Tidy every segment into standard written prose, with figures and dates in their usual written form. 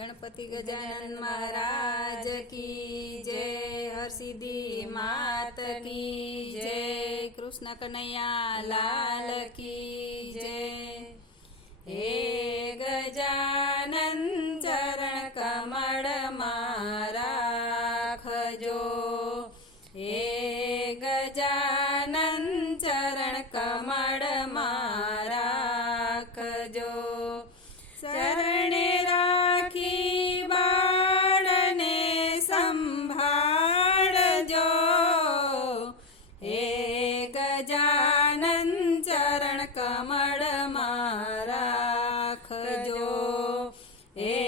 गणपति गजानन महाराज की जय। हरसिद्धि मात की जय। कृष्ण कन्हैया लाल की जय। हे गजानन चरण कमल मारा खजो। हे गजानन चरण कमल मारा खजो। शरणे राखी बाळने संभाळजो। हे गजानन चरण कमल मारा खजो। हे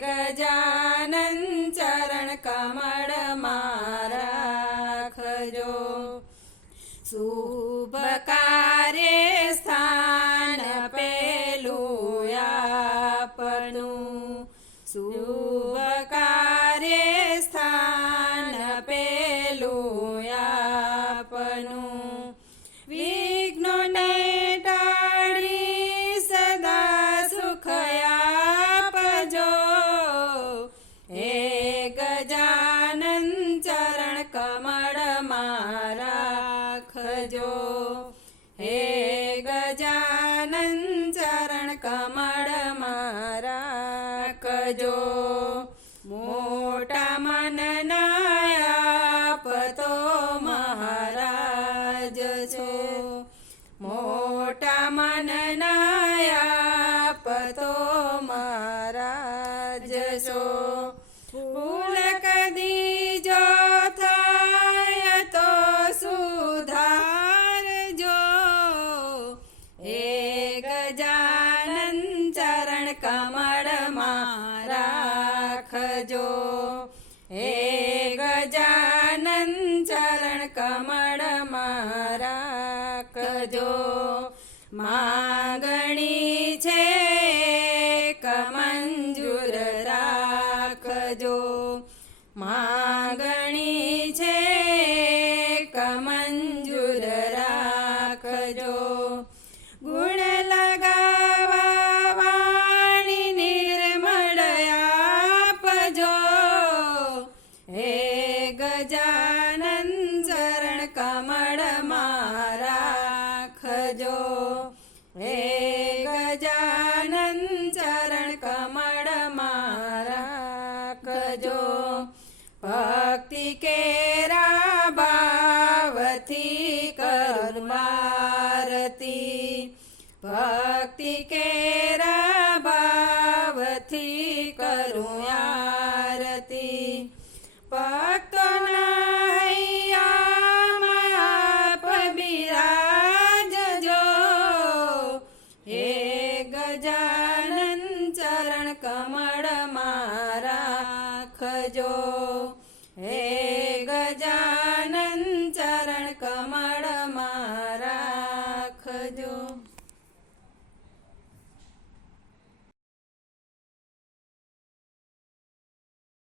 गजानन चरण कमल मारा खजो। शुभ कार्य स्थान पेલું આપણું। શુભ કાર્ય સ્થાન પેલું આપણું। વિઘ્નોને ટાળી સદા સુખ આપજો। હે ગજાનન ચરણ કમળ મારા ખજો। હે ગજાનન ચરણ કમળ મારા ખજો। મોટા મનના આપ તો મહારાજ છો। મોટા મનના આપ તો મહારાજ છો। ભૂલ કદી જો થાય તો સુધારજો। હે ગજાનન ચરણ કમળ મારા ખજો। હે ગજાનન ચરણ કમળ મારા ખજો। માંગણી છે મંજૂર રાખજો। માંગણી છે મંજૂર રાખજો। ગુણ લગાવા વાણી નિર્મળ આપજો। હે ગજાનન ચરણ કમળ મારા ખજો। હે ગજાનન ચરણ કમળ મારા ખજો। ભક્તિ કેરા ભાવથી કરું આરતી। ભક્તિ કેરા ભાવથી કરું આરતી। ભક્તોના હૈયામાં આપ બિરાજજો। હે ગજાનન ચરણ કમળ મારા ખજો। હે ગજાનન ચરણ કમળ મારા ખજો।